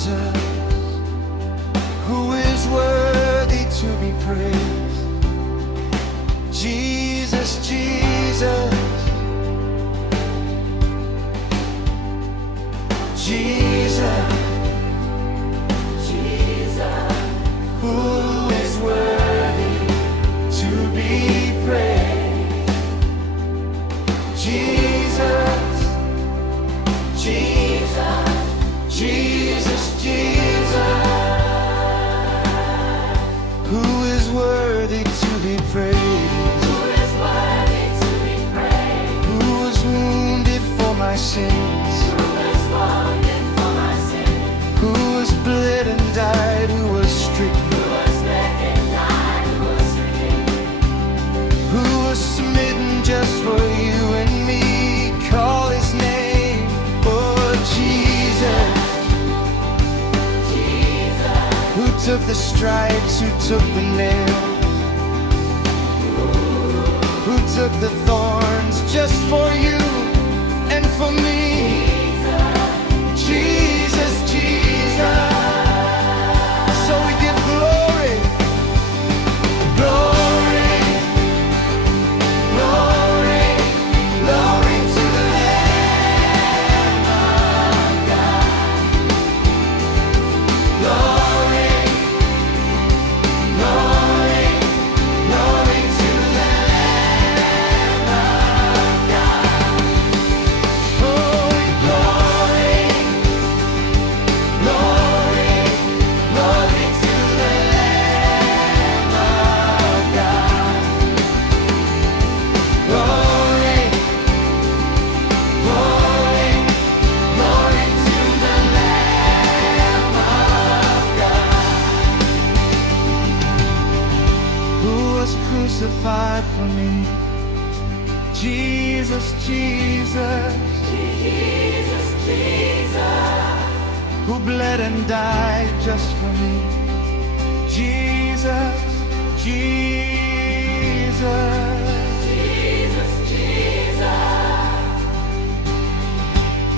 Jesus, who is worthy to be praised. Jesus, Jesus, Jesus, Jesus, who is worthy to be praised. Jesus, Jesus, Jesus, Jesus, who is worthy to be praised. Who is worthy to be praised? Who was wounded for my sins, Who was wounded for my sin? who was bled and died, who was stricken, Who was bled and died? Who was stricken? who was smitten just for you and me. Call his name, oh Jesus, Jesus, who took the stripes, who took the nails, who took the thorns just for you and for me. Jesus, Jesus. So we give glory, glory, glory, glory to the Lamb of God. Glory, glory, glory to the Lamb of God. Oh, glory, glory, glory to the Lamb of God. Glory, glory, glory to the Lamb of God, who was crucified for me. Jesus, Jesus, Jesus, Jesus, who bled and died just for me. Jesus, Jesus, Jesus, Jesus,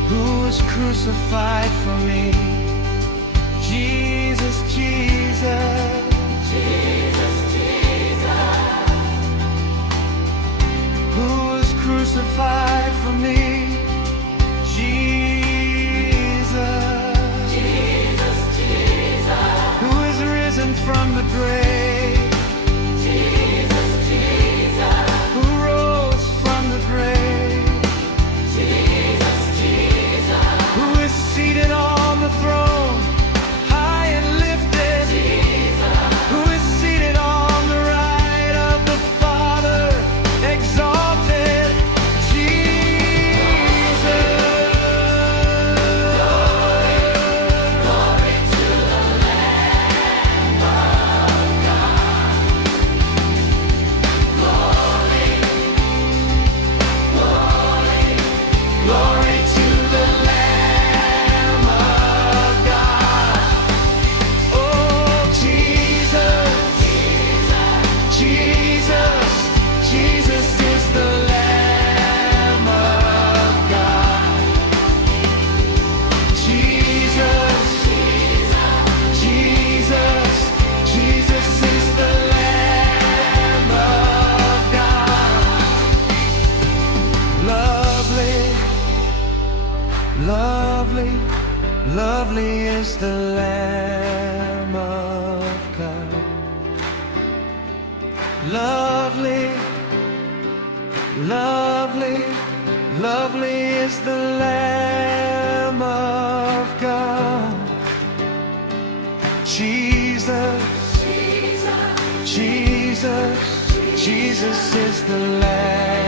who was crucified for me. Jesus, Jesus, Jesus, Jesus, who was crucified for me. Jesus, Jesus, Jesus, who is risen from the grave, Jesus, Jesus, who rose from the grave, Jesus, Jesus, who is seated on the throne, high and lifted, who is seated on the right of the Father, exalted. Jesus, glory to the Lamb of God. Glory, glory, glory to the Lamb of God. Oh, Jesus, Jesus, Jesus is the Lamb of God. Jesus, Jesus, Jesus is the Lamb of God. Lovely, lovely, lovely is the Lamb of God. Lovely, lovely, lovely is the Lamb of God. Jesus, Jesus, Jesus, Jesus is the Lamb